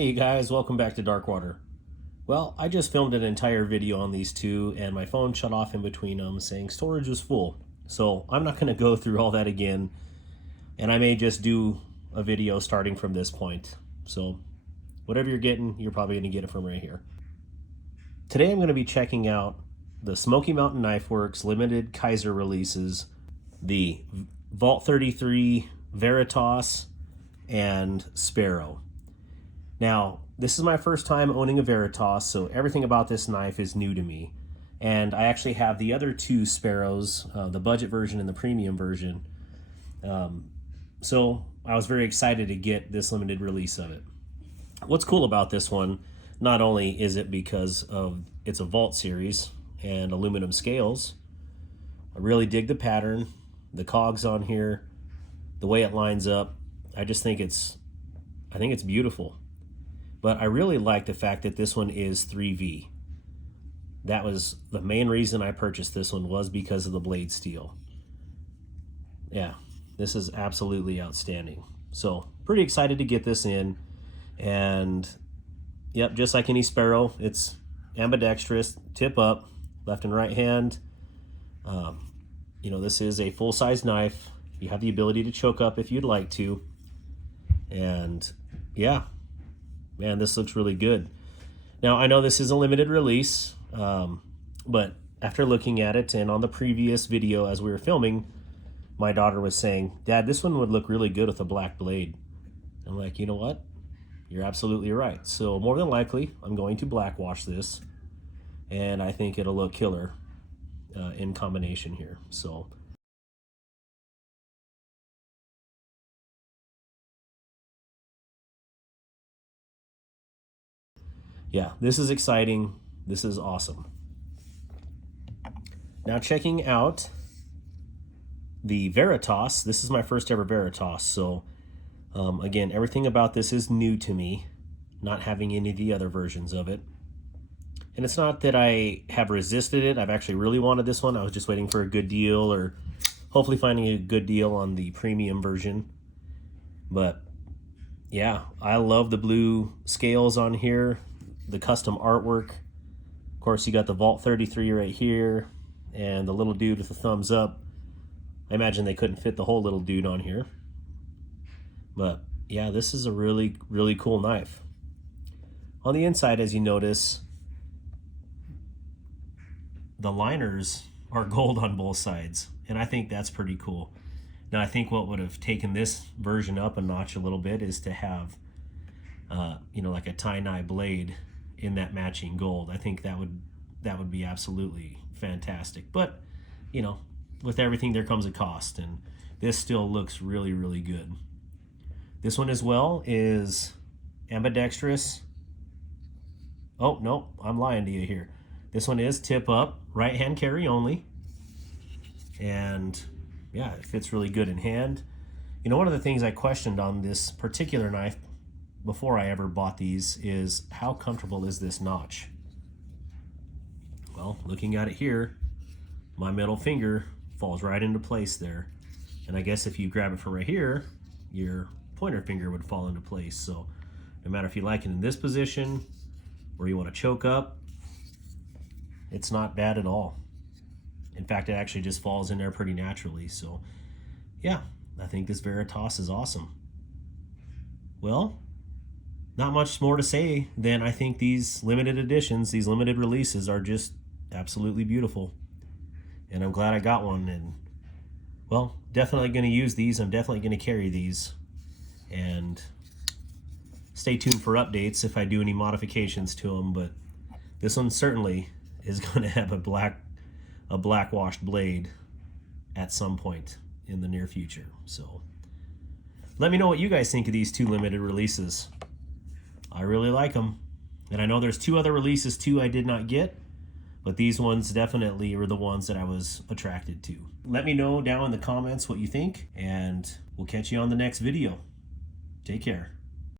Hey you guys, welcome back to Darkwater. Well, I just filmed an entire video on these two and my phone shut off in between them saying storage was full. So I'm not going to go through all that again, and I may just do a video starting from this point. So whatever you're getting, you're probably going to get it from right here. Today I'm going to be checking out the Smokey Mountain Knife Works limited Kizer releases, the Vault 33, Varatas, and Sparrow. Now, this is my first time owning a Varatas, so everything about this knife is new to me. And I actually have the other two Sparrows, the budget version and the premium version. So I was very excited to get this limited release of it. What's cool about this one, not only is it because of it's a Vault series and aluminum scales, I really dig the pattern, the cogs on here, the way it lines up. I think it's beautiful. But I really like the fact that this one is 3V. That was the main reason I purchased this one, was because of the blade steel. Yeah, this is absolutely outstanding. So pretty excited to get this in. And yep, just like any Sparrow, it's ambidextrous, tip up, left and right hand. This is a full-size knife. You have the ability to choke up if you'd like to. And yeah, man, this looks really good. Now, I know this is a limited release, but after looking at it and on the previous video as we were filming, my daughter was saying, "Dad, this one would look really good with a black blade." I'm like, you know what? You're absolutely right. So more than likely, I'm going to black wash this, and I think it'll look killer in combination here. So yeah, this is exciting. This is awesome. Now checking out the Varatas. This is my first ever Varatas. So again, everything about this is new to me, not having any of the other versions of it. And it's not that I have resisted it. I've actually really wanted this one. I was just waiting for a good deal, or hopefully finding a good deal on the premium version. But yeah, I love the blue scales on here, the custom artwork. Of course, you got the Vault 33 right here and the little dude with the thumbs up. I imagine they couldn't fit the whole little dude on here. But yeah, this is a really, really cool knife. On the inside, as you notice, the liners are gold on both sides, and I think that's pretty cool. Now, I think what would have taken this version up a notch a little bit is to have, like a tie-nye blade in that matching gold. I think that would be absolutely fantastic. But, with everything there comes a cost, and this still looks really, really good. This one as well is ambidextrous. Oh, no, I'm lying to you here. This one is tip up, right hand carry only. And yeah, it fits really good in hand. One of the things I questioned on this particular knife before I ever bought these is, how comfortable is this notch? Well, looking at it here, my middle finger falls right into place there. And I guess if you grab it from right here, your pointer finger would fall into place. So no matter if you like it in this position or you want to choke up, it's not bad at all. In fact, it actually just falls in there pretty naturally. So yeah, I think this Varatas is awesome. Well, not much more to say than I think these limited editions, these limited releases are just absolutely beautiful. And I'm glad I got one, and well, definitely going to use these. I'm definitely going to carry these, and stay tuned for updates if I do any modifications to them. But this one certainly is going to have a black washed blade at some point in the near future. So let me know what you guys think of these two limited releases. I really like them, and I know there's two other releases too I did not get, but these ones definitely are the ones that I was attracted to. Let me know down in the comments what you think, and we'll catch you on the next video. Take care.